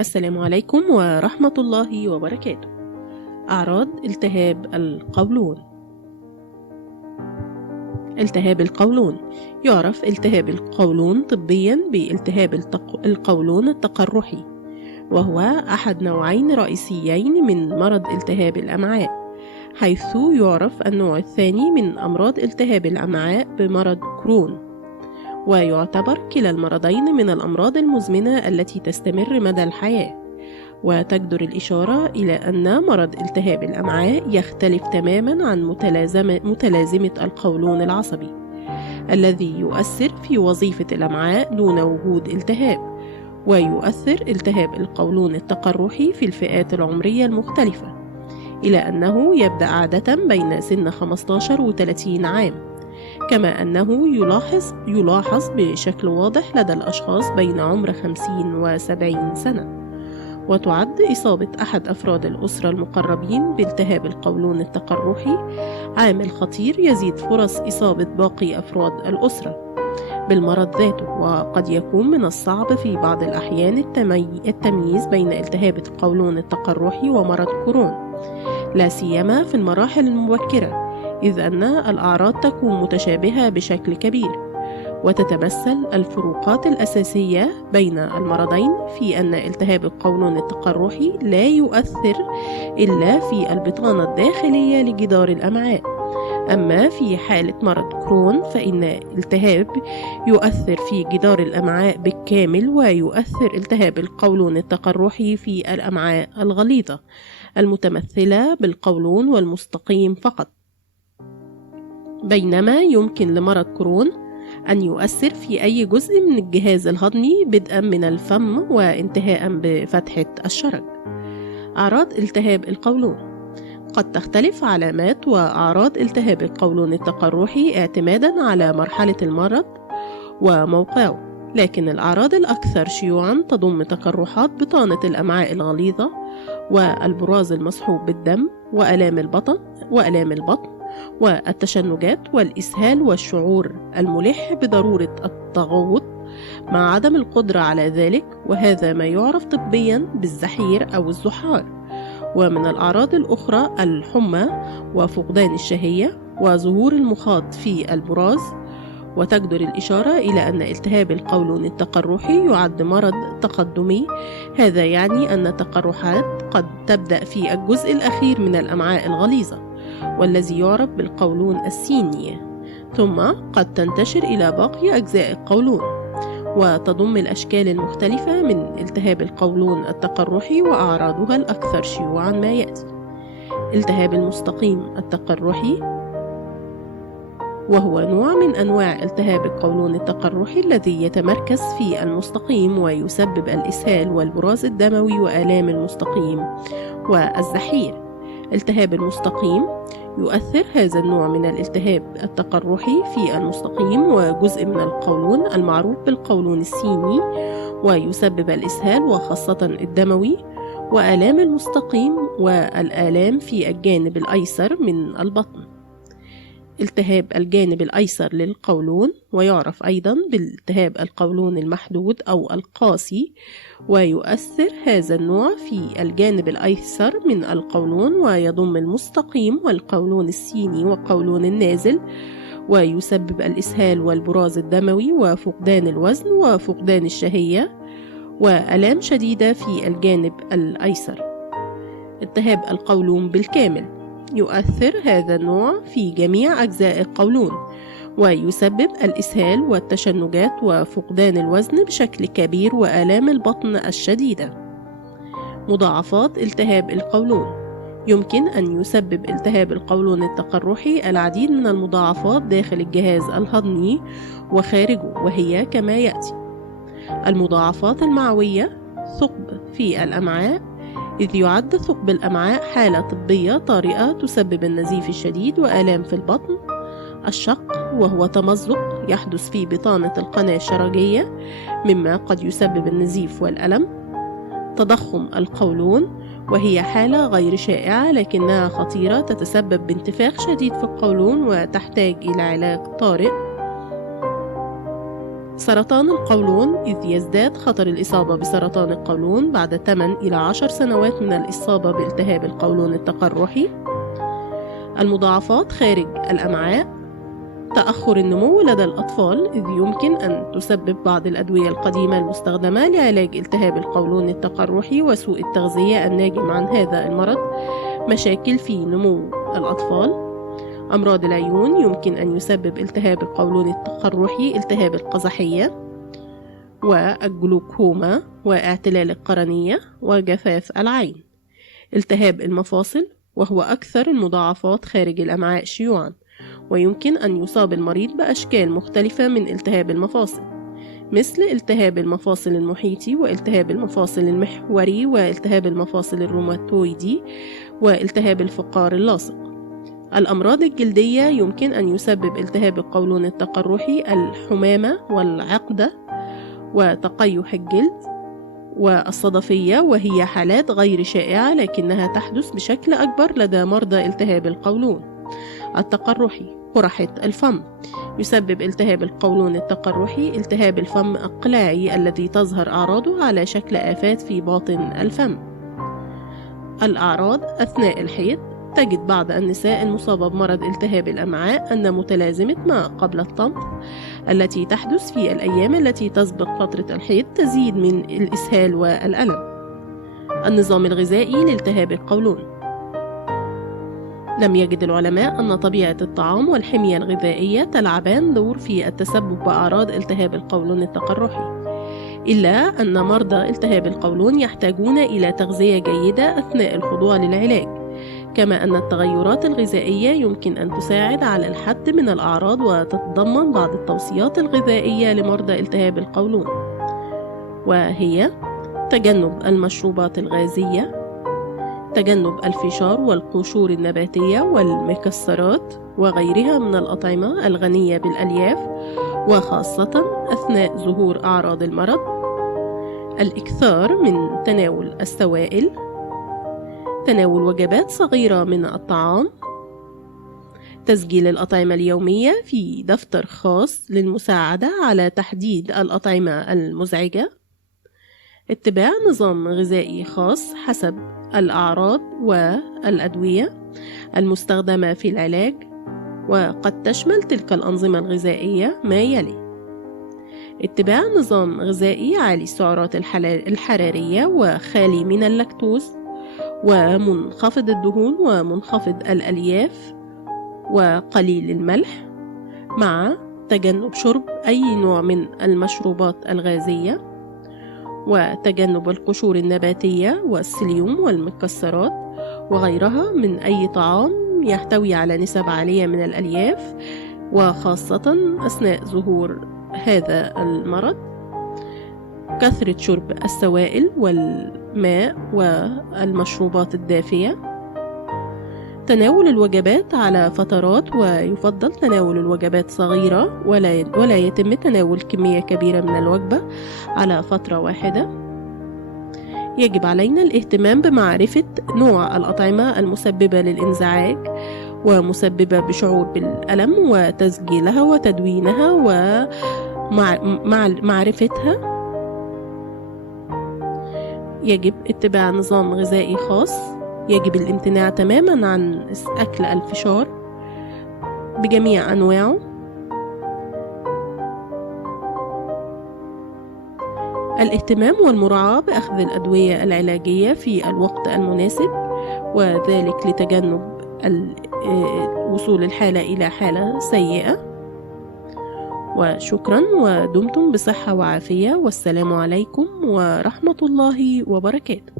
السلام عليكم ورحمة الله وبركاته. أعراض التهاب القولون. التهاب القولون يعرف التهاب القولون طبيا بالتهاب القولون التقرحي، وهو أحد نوعين رئيسيين من مرض التهاب الأمعاء، حيث يعرف النوع الثاني من أمراض التهاب الأمعاء بمرض كرون، ويعتبر كلا المرضين من الأمراض المزمنة التي تستمر مدى الحياة. وتجدر الإشارة إلى أن مرض التهاب الأمعاء يختلف تماماً عن متلازمة القولون العصبي الذي يؤثر في وظيفة الأمعاء دون وجود التهاب. ويؤثر التهاب القولون التقرحي في الفئات العمرية المختلفة، إلى أنه يبدأ عادة بين سن 15 و 30 عام، كما أنه يلاحظ بشكل واضح لدى الأشخاص بين عمر 50 و 70 سنة. وتعد إصابة أحد أفراد الأسرة المقربين بالتهاب القولون التقرحي عامل خطير يزيد فرص إصابة باقي أفراد الأسرة بالمرض ذاته. وقد يكون من الصعب في بعض الأحيان التمييز بين التهاب القولون التقرحي ومرض كرون، لا سيما في المراحل المبكرة، إذ أن الأعراض تكون متشابهة بشكل كبير. وتتمثل الفروقات الأساسية بين المرضين في أن التهاب القولون التقرحي لا يؤثر إلا في البطانة الداخلية لجدار الأمعاء، أما في حالة مرض كرون فإن التهاب يؤثر في جدار الأمعاء بالكامل، ويؤثر التهاب القولون التقرحي في الأمعاء الغليظة المتمثلة بالقولون والمستقيم فقط، بينما يمكن لمرض كرون أن يؤثر في أي جزء من الجهاز الهضمي بدءا من الفم وانتهاء بفتحة الشرج. أعراض التهاب القولون. قد تختلف علامات وأعراض التهاب القولون التقرحي اعتمادا على مرحلة المرض وموقعه، لكن الأعراض الأكثر شيوعا تضم تقرحات بطانة الأمعاء الغليظة والبراز المصحوب بالدم وآلام البطن والتشنجات والإسهال والشعور الملح بضرورة التغوط مع عدم القدرة على ذلك، وهذا ما يعرف طبيا بالزحير أو الزحار. ومن الأعراض الأخرى الحمى وفقدان الشهية وظهور المخاط في البراز. وتجدر الإشارة إلى أن التهاب القولون التقرحي يعد مرض تقدمي، هذا يعني أن التقرحات قد تبدأ في الجزء الأخير من الأمعاء الغليظة والذي يعرف بالقولون السيني، ثم قد تنتشر إلى باقي أجزاء القولون. وتضم الأشكال المختلفة من التهاب القولون التقرحي وأعراضها الأكثر شيوعا ما يأتي: التهاب المستقيم التقرحي، وهو نوع من أنواع التهاب القولون التقرحي الذي يتمركز في المستقيم ويسبب الإسهال والبراز الدموي وآلام المستقيم والزحير. التهاب المستقيم يؤثر هذا النوع من الالتهاب التقرحي في المستقيم وجزء من القولون المعروف بالقولون السيني، ويسبب الإسهال وخاصة الدموي وآلام المستقيم والآلام في الجانب الأيسر من البطن. التهاب الجانب الأيسر للقولون، ويعرف أيضا بالتهاب القولون المحدود أو القاسي، ويؤثر هذا النوع في الجانب الأيسر من القولون ويضم المستقيم والقولون السيني والقولون النازل، ويسبب الإسهال والبراز الدموي وفقدان الوزن وفقدان الشهية وآلام شديدة في الجانب الأيسر. التهاب القولون بالكامل يؤثر هذا النوع في جميع أجزاء القولون، ويسبب الإسهال والتشنجات وفقدان الوزن بشكل كبير وآلام البطن الشديدة. مضاعفات التهاب القولون. يمكن أن يسبب التهاب القولون التقرحي العديد من المضاعفات داخل الجهاز الهضمي وخارجه، وهي كما يأتي: المضاعفات المعوية، ثقب في الأمعاء، إذ يعد ثقب الأمعاء حالة طبية طارئة تسبب النزيف الشديد وآلام في البطن. الشق، وهو تمزق يحدث في بطانة القناة الشرجية مما قد يسبب النزيف والألم. تضخم القولون، وهي حالة غير شائعة لكنها خطيرة تتسبب بانتفاخ شديد في القولون وتحتاج إلى علاج طارئ. سرطان القولون، إذ يزداد خطر الإصابة بسرطان القولون بعد 8 إلى 10 سنوات من الإصابة بالتهاب القولون التقرحي. المضاعفات خارج الأمعاء، تأخر النمو لدى الأطفال، إذ يمكن أن تسبب بعض الأدوية القديمة المستخدمة لعلاج التهاب القولون التقرحي وسوء التغذية الناجم عن هذا المرض مشاكل في نمو الأطفال. أمراض العيون، يمكن أن يسبب التهاب القولون التقرحي التهاب القزحية والجلوكوما واعتلال القرنية وجفاف العين. التهاب المفاصل، وهو أكثر المضاعفات خارج الأمعاء شيوعاً، ويمكن أن يصاب المريض بأشكال مختلفة من التهاب المفاصل، مثل التهاب المفاصل المحيطي والتهاب المفاصل المحوري والتهاب المفاصل الروماتويدي والتهاب الفقار اللاصق. الأمراض الجلدية، يمكن أن يسبب التهاب القولون التقرحي الحمامة والعقدة وتقيح الجلد والصدفية، وهي حالات غير شائعة لكنها تحدث بشكل أكبر لدى مرضى التهاب القولون التقرحي. قرحة الفم، يسبب التهاب القولون التقرحي التهاب الفم القلاعي الذي تظهر أعراضه على شكل آفات في باطن الفم. الأعراض أثناء الحيض، تجد بعض النساء المصابة بمرض التهاب الأمعاء أن متلازمة ما قبل الطمث التي تحدث في الأيام التي تسبق فترة الحيض تزيد من الإسهال والألم. النظام الغذائي لالتهاب القولون، لم يجد العلماء أن طبيعة الطعام والحمية الغذائية تلعبان دور في التسبب بأعراض التهاب القولون التقرحي، إلا أن مرضى التهاب القولون يحتاجون إلى تغذية جيدة أثناء الخضوع للعلاج، كما أن التغيرات الغذائية يمكن أن تساعد على الحد من الأعراض وتتضمن بعض التوصيات الغذائية لمرضى التهاب القولون، وهي تجنب المشروبات الغازية، تجنب الفشار والقشور النباتية والمكسرات وغيرها من الأطعمة الغنية بالألياف، وخاصة أثناء ظهور أعراض المرض. الإكثار من تناول السوائل، تناول وجبات صغيرة من الطعام، تسجيل الأطعمة اليومية في دفتر خاص للمساعدة على تحديد الأطعمة المزعجة، اتباع نظام غذائي خاص حسب الأعراض والأدوية المستخدمة في العلاج، وقد تشمل تلك الأنظمة الغذائية ما يلي: اتباع نظام غذائي عالي السعرات الحرارية وخالي من اللاكتوز ومنخفض الدهون ومنخفض الألياف وقليل الملح، مع تجنب شرب أي نوع من المشروبات الغازية، وتجنب القشور النباتية والسليوم والمكسرات وغيرها من أي طعام يحتوي على نسب عالية من الألياف، وخاصة أثناء ظهور هذا المرض. كثرة شرب السوائل والماء والمشروبات الدافية. تناول الوجبات على فترات، ويفضل تناول الوجبات صغيرة ولا يتم تناول كمية كبيرة من الوجبة على فترة واحدة. يجب علينا الاهتمام بمعرفة نوع الأطعمة المسببة للانزعاج ومسببة بشعور بالألم وتسجيلها وتدوينها ومعرفتها. يجب اتباع نظام غذائي خاص. يجب الامتناع تماما عن أكل الفشار بجميع أنواعه. الاهتمام والمراعاة بأخذ الأدوية العلاجية في الوقت المناسب، وذلك لتجنب وصول الحالة إلى حالة سيئة. وشكرا، ودمتم بصحة وعافية، والسلام عليكم ورحمة الله وبركاته.